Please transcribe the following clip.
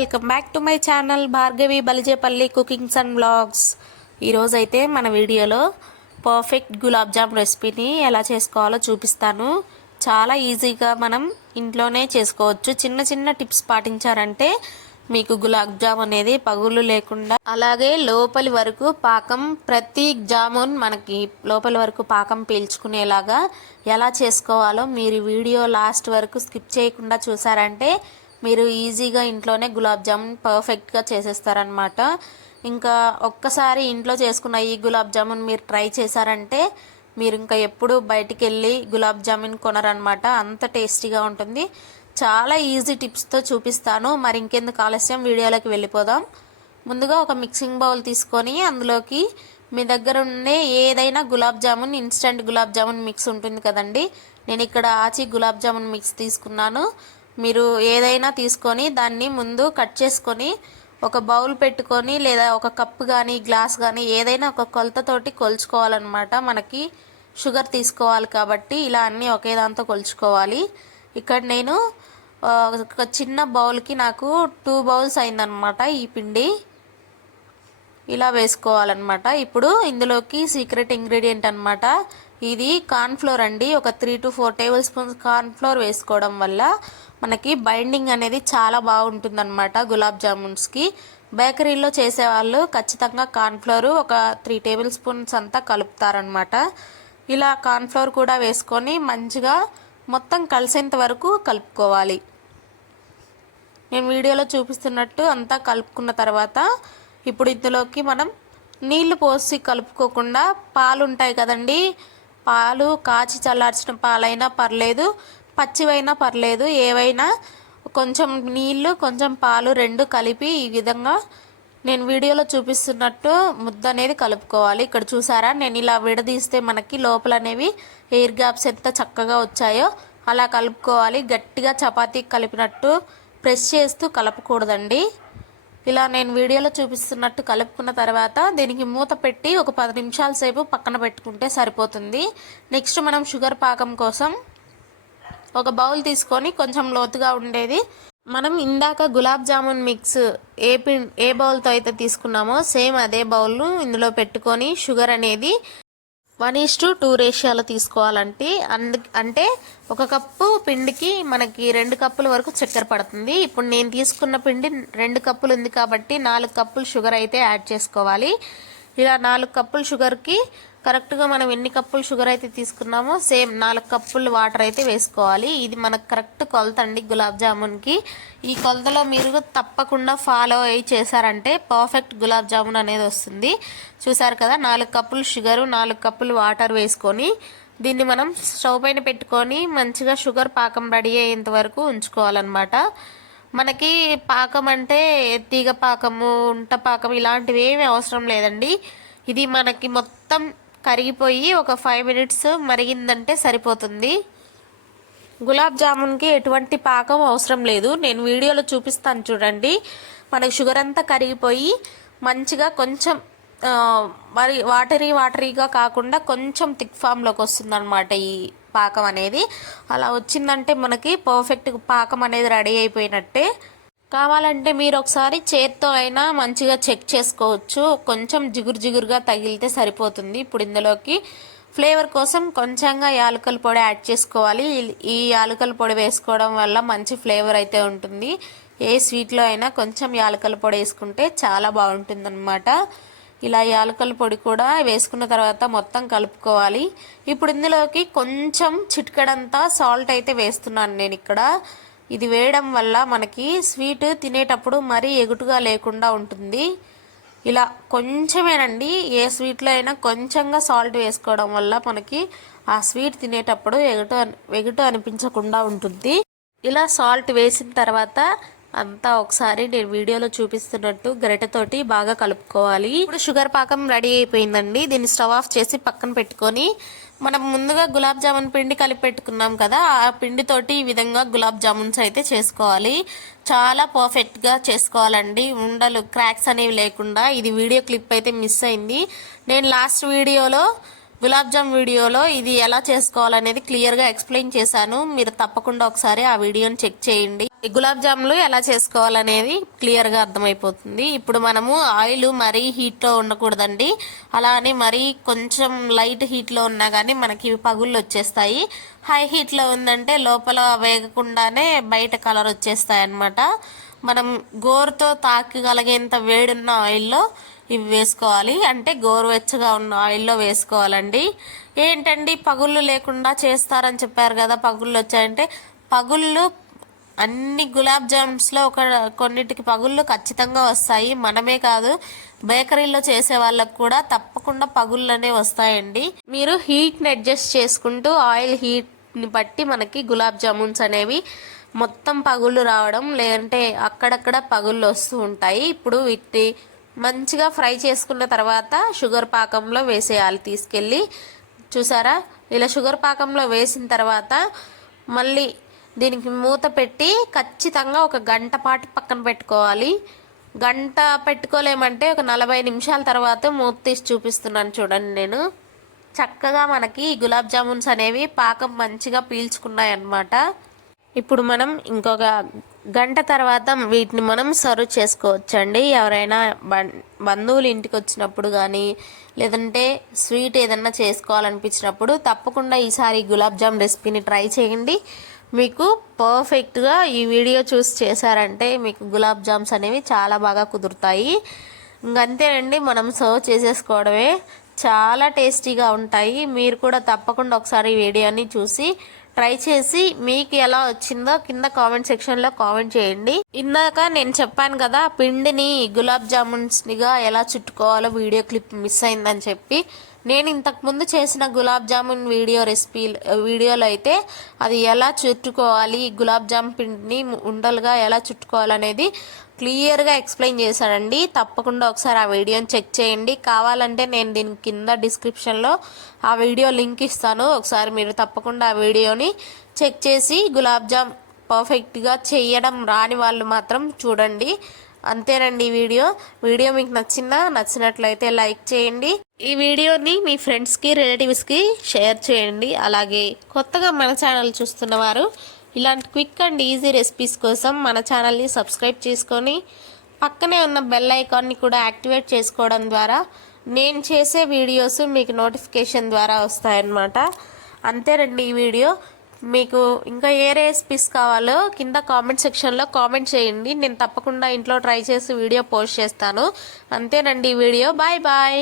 Welcome back to my channel Bhargavi Balijepalli cookings and blogs. ఈరోజైతే మన వీడియోలో perfect gulab jam రెసిపీని ఎలా చేసుకోవాలో చూపిస్తాను. చాలా ఈజీగా మనం ఇంట్లోనే చేసుకోవచ్చు. చిన్న చిన్న టిప్స్ పాటించారంటే మీకు గులాబ్ జామ్ అనేది పగులు లేకుండా అలాగే లోపలి వరకు పాకం ప్రతి జామున్ మనకి లోపలి వరకు పాకం పీల్చుకునేలాగా ఎలా చేసుకోవాలో మీరు వీడియో లాస్ట్ వరకు స్కిప్ చేయకుండా చూసారంటే మీరు ఈజీగా ఇంట్లోనే గులాబ్ జామున్ పర్ఫెక్ట్గా చేసేస్తారనమాట ఇంకా ఒక్కసారి ఇంట్లో చేసుకున్న ఈ గులాబ్ జామున్ మీరు ట్రై చేశారంటే మీరు ఇంకా ఎప్పుడు బయటికి వెళ్ళి గులాబ్ జామున్ కొనరనమాట అంత టేస్టీగా ఉంటుంది. చాలా ఈజీ టిప్స్తో చూపిస్తాను. మరి ఇంకెందుకు ఆలస్యం? వీడియోలోకి వెళ్ళిపోదాం. ముందుగా ఒక మిక్సింగ్ బౌల్ తీసుకొని అందులోకి మీ దగ్గర ఉండే ఏదైనా గులాబ్ జామున్ ఇన్స్టంట్ గులాబ్ జామున్ మిక్స్ ఉంటుంది కదండి. నేను ఇక్కడ ఆచి గులాబ్ జామున్ మిక్స్ తీసుకున్నాను. మీరు ఏదైనా తీసుకొని దాన్ని ముందు కట్ చేసుకొని ఒక బౌల్ పెట్టుకొని లేదా ఒక కప్పు కానీ గ్లాస్ కానీ ఏదైనా ఒక కొలతతోటి కొలుచుకోవాలన్నమాట. మనకి షుగర్ తీసుకోవాలి కాబట్టి ఇలా అన్నీ ఒకే దాంతో కొలుచుకోవాలి. ఇక్కడ నేను ఒక చిన్న బౌల్కి నాకు టూ బౌల్స్ అయిందనమాట ఈ పిండి. ఇలా వేసుకోవాలన్నమాట. ఇప్పుడు ఇందులోకి సీక్రెట్ ఇంగ్రీడియంట్ అనమాట ఇది కార్న్ఫ్లోర్ అండి. ఒక three to four tablespoons cornflour వేసుకోవడం వల్ల మనకి బైండింగ్ అనేది చాలా బాగుంటుందన్నమాట గులాబ్ జామున్స్కి. బేకరీలో చేసేవాళ్ళు ఖచ్చితంగా కార్న్ఫ్లోర్ ఒక త్రీ టేబుల్ స్పూన్స్ అంతా కలుపుతారనమాట ఇలా కార్న్ఫ్లోర్ కూడా వేసుకొని మంచిగా మొత్తం కలిసేంత వరకు కలుపుకోవాలి. నేను వీడియోలో చూపిస్తున్నట్టు అంతా కలుపుకున్న తర్వాత ఇప్పుడు ఇందులోకి మనం నీళ్ళు పోసి కలుపుకోకుండా పాలు ఉంటాయి కదండీ పాలు కాచి చల్లార్చిన పాలైనా పర్లేదు పచ్చివైనా పర్లేదు. ఏవైనా కొంచెం నీళ్ళు కొంచెం పాలు రెండు కలిపి ఈ విధంగా నేను వీడియోలో చూపిస్తున్నట్టు ముద్ద అనేది కలుపుకోవాలి. ఇక్కడ చూసారా? నేను ఇలా విడదీస్తే మనకి లోపల అనేవి ఎయిర్ గ్యాప్స్ ఎంత చక్కగా వచ్చాయో అలా కలుపుకోవాలి. గట్టిగా చపాతీ కలిపినట్టు ప్రెస్ చేస్తూ కలపకూడదండి. ఇలా నేను వీడియోలో చూపిస్తున్నట్టు కలుపుకున్న తర్వాత దీనికి మూత పెట్టి ఒక పది నిమిషాల సేపు పక్కన పెట్టుకుంటే సరిపోతుంది. నెక్స్ట్ మనం షుగర్ పాకం కోసం ఒక బౌల్ తీసుకొని కొంచెం లోతుగా ఉండేది. మనం ఇందాక గులాబ్ జామున్ మిక్స్ ఏ పి ఏ బౌల్తో అయితే తీసుకున్నామో సేమ్ అదే బౌల్ను ఇందులో పెట్టుకొని షుగర్ అనేది వన్ ఈస్ టు టూ రేషియాలో తీసుకోవాలంటే అందు అంటే ఒక కప్పు పిండికి మనకి రెండు కప్పుల వరకు చక్కెర పడుతుంది. ఇప్పుడు నేను తీసుకున్న పిండి రెండు కప్పులు ఉంది కాబట్టి నాలుగు కప్పులు షుగర్ అయితే యాడ్ చేసుకోవాలి. ఇలా నాలుగు కప్పులు షుగర్కి కరెక్ట్గా మనం ఎన్ని కప్పులు షుగర్ అయితే తీసుకున్నామో సేమ్ నాలుగు కప్పులు వాటర్ అయితే వేసుకోవాలి. ఇది మనకు కరెక్ట్ కొలత అండి గులాబ్ జామున్కి. ఈ కొలతలో మీరు తప్పకుండా ఫాలో అయ్యి చేశారంటే పర్ఫెక్ట్ గులాబ్ జామున్ అనేది వస్తుంది. చూసారు కదా నాలుగు కప్పులు షుగరు నాలుగు కప్పులు వాటర్ వేసుకొని దీన్ని మనం స్టవ్ పైన పెట్టుకొని మంచిగా షుగర్ పాకం రెడీ అయ్యేంత వరకు ఉంచుకోవాలన్నమాట. మనకి పాకం అంటే తీగ పాకము ఉంట పాకం ఇలాంటివి ఏమీ అవసరం లేదండి. ఇది మనకి మొత్తం కరిగిపోయి ఒక ఫైవ్ మినిట్స్ మరిగిందంటే సరిపోతుంది. గులాబ్ జామున్కి ఎటువంటి పాకం అవసరం లేదు. నేను వీడియోలో చూపిస్తాను చూడండి. మనకు షుగర్ అంతా కరిగిపోయి మంచిగా కొంచెం మరి వాటరీ వాటరీగా కాకుండా కొంచెం థిక్ ఫామ్లోకి వస్తుందన్నమాట ఈ పాకం అనేది. అలా వచ్చిందంటే మనకి పర్ఫెక్ట్ పాకం అనేది రెడీ అయిపోయినట్టే. కావాలంటే మీరు ఒకసారి చేత్తో అయినా మంచిగా చెక్ చేసుకోవచ్చు. కొంచెం జిగురు జిగురుగా తగిలితే సరిపోతుంది. ఇప్పుడు ఇందులోకి ఫ్లేవర్ కోసం కొంచెంగా యాలకల పొడి యాడ్ చేసుకోవాలి. ఈ యాలకల పొడి వేసుకోవడం వల్ల మంచి ఫ్లేవర్ అయితే ఉంటుంది. ఏ స్వీట్లో అయినా కొంచెం యాలకల పొడి వేసుకుంటే చాలా బాగుంటుందన్నమాట. ఇలా యాలకల పొడి కూడా వేసుకున్న తర్వాత మొత్తం కలుపుకోవాలి. ఇప్పుడు ఇందులోకి కొంచెం చిట్కడంతా సాల్ట్ అయితే వేస్తున్నాను నేను ఇక్కడ. ఇది వేయడం వల్ల మనకి స్వీట్ తినేటప్పుడు మరీ ఎగుటుగా లేకుండా ఉంటుంది. ఇలా కొంచెమేనండి ఏ స్వీట్లో అయినా కొంచెంగా సాల్ట్ వేసుకోవడం వల్ల మనకి ఆ స్వీట్ తినేటప్పుడు ఎగుటు ఎగుటు అనిపించకుండా ఉంటుంది. ఇలా సాల్ట్ వేసిన తర్వాత అంతా ఒకసారి నేను వీడియోలో చూపిస్తున్నట్టు గరిటెతోటి బాగా కలుపుకోవాలి. ఇప్పుడు షుగర్ పాకం రెడీ అయిపోయిందండి. దీన్ని స్టవ్ ఆఫ్ చేసి పక్కన పెట్టుకొని మనం ముందుగా గులాబ్ జామున్ పిండి కలిపి పెట్టుకున్నాం కదా ఆ పిండితోటి ఈ విధంగా గులాబ్ జామున్స్ అయితే చేసుకోవాలి. చాలా పర్ఫెక్ట్గా చేసుకోవాలండి. ఉండలు క్రాక్స్ అనేవి లేకుండా. ఇది వీడియో క్లిప్ అయితే మిస్ అయింది. నేను లాస్ట్ వీడియోలో గులాబ్ జామ్ వీడియోలో ఇది ఎలా చేసుకోవాలనేది క్లియర్గా ఎక్స్ప్లెయిన్ చేశాను. మీరు తప్పకుండా ఒకసారి ఆ వీడియోని చెక్ చేయండి. గులాబ్ జాములు ఎలా చేసుకోవాలనేది క్లియర్గా అర్థమైపోతుంది. ఇప్పుడు మనము ఆయిల్ మరీ హీట్లో ఉండకూడదండి. అలా అని మరీ కొంచెం లైట్ హీట్లో ఉన్నా కానీ మనకి పగుళ్ళు వచ్చేస్తాయి. హై హీట్లో ఉందంటే లోపల వేగకుండానే బయట కలర్ వచ్చేస్తాయి అన్నమాట. మనం గోరుతో తాకగలిగేంత వేడున్న ఆయిల్లో ఇవి వేసుకోవాలి. అంటే గోరువెచ్చగా ఉన్న ఆయిల్లో వేసుకోవాలండి. ఏంటండి పగుళ్ళు లేకుండా చేస్తారని చెప్పారు కదా పగుళ్ళు వచ్చాయంటే పగుళ్ళు అన్ని గులాబ్ జామ్స్లో ఒక కొన్నిటికి పగుళ్ళు ఖచ్చితంగా వస్తాయి. మనమే కాదు బేకరీలో చేసే వాళ్ళకు కూడా తప్పకుండా పగుళ్ళనే వస్తాయండి. మీరు హీట్ని అడ్జస్ట్ చేసుకుంటూ ఆయిల్ హీట్ని బట్టి మనకి గులాబ్ జామున్స్ అనేవి మొత్తం పగుళ్ళు రావడం లేదంటే అక్కడక్కడ పగుళ్ళు వస్తూ ఉంటాయి. ఇప్పుడు వీటిని మంచిగా ఫ్రై చేసుకున్న తర్వాత షుగర్ పాకంలో వేసేయాలి తీసుకెళ్ళి చూసారా? ఇలా షుగర్ పాకంలో వేసిన తర్వాత మళ్ళీ దీనికి మూత పెట్టి ఖచ్చితంగా ఒక గంట పాటు పక్కన పెట్టుకోవాలి. గంట పెట్టుకోలేమంటే ఒక నలభై నిమిషాల తర్వాత మూత తీసి చూపిస్తున్నాను చూడండి నేను. చక్కగా మనకి గులాబ్ జామున్స్ అనేవి పాకం మంచిగా పీల్చుకున్నాయి అన్నమాట ఇప్పుడు మనం ఇంకొక గంట తర్వాత వీటిని మనం సర్వ్ చేసుకోవచ్చండి. ఎవరైనా బం- బంధువులు ఇంటికి వచ్చినప్పుడు కానీ లేదంటే స్వీట్ ఏదన్నా చేసుకోవాలనిపించినప్పుడు తప్పకుండా ఈసారి గులాబ్ జామ్ రెసిపీని ట్రై చేయండి. మీకు పర్ఫెక్ట్గా ఈ వీడియో చూసి చేశారంటే మీకు గులాబ్ జామ్స్ అనేవి చాలా బాగా కుదురుతాయి. ఇంకంతేనండి మనం సర్వ్ చేసేసుకోవడమే. చాలా టేస్టీగా ఉంటాయి. మీరు కూడా తప్పకుండా ఒకసారి వీడియోని చూసి ట్రై చేసి మీకు ఎలా వచ్చిందో కింద కామెంట్ సెక్షన్లో కామెంట్ చేయండి. ఇందాక నేను చెప్పాను కదా పిండిని గులాబ్ జామున్స్నిగా ఎలా చుట్టుకోవాలో వీడియో క్లిప్ మిస్ అయిందని చెప్పి. నేను ఇంతకుముందు చేసిన గులాబ్ జామున్ వీడియో రెసిపీ వీడియోలో అయితే అది ఎలా చుట్టుకోవాలి గులాబ్ జామ్ పిండిని ఉండలుగా ఎలా చుట్టుకోవాలనేది క్లియర్గా ఎక్స్ప్లెయిన్ చేశానండి తప్పకుండా ఒకసారి ఆ వీడియోని చెక్ చేయండి. కావాలంటే నేను దీని కింద డిస్క్రిప్షన్లో ఆ వీడియో లింక్ ఇస్తాను. ఒకసారి మీరు తప్పకుండా ఆ వీడియోని చెక్ చేసి గులాబ్ జామ్ పర్ఫెక్ట్గా చేయడం రాని వాళ్ళు మాత్రం చూడండి. అంతేనండి ఈ వీడియో. వీడియో మీకు నచ్చిందా? నచ్చినట్లయితే లైక్ చేయండి. ఈ వీడియోని మీ ఫ్రెండ్స్కి రిలేటివ్స్కి షేర్ చేయండి. అలాగే కొత్తగా మన ఛానల్ చూస్తున్నవారు ఇలాంటి క్విక్ అండ్ ఈజీ రెసిపీస్ కోసం మన ఛానల్ని సబ్స్క్రైబ్ చేసుకొని పక్కనే ఉన్న బెల్ ఐకాన్ని కూడా యాక్టివేట్ చేసుకోవడం ద్వారా నేను చేసే వీడియోస్ మీకు నోటిఫికేషన్ ద్వారా వస్తాయన్నమాట. అంతేనండి ఈ వీడియో. మీకు ఇంకా ఏ రెసిపీస్ కావాలో కింద కామెంట్ సెక్షన్లో కామెంట్ చేయండి. నేను తప్పకుండా ఇంట్లో ట్రై చేసి వీడియో పోస్ట్ చేస్తాను. అంతేనండి ఈ వీడియో. Bye bye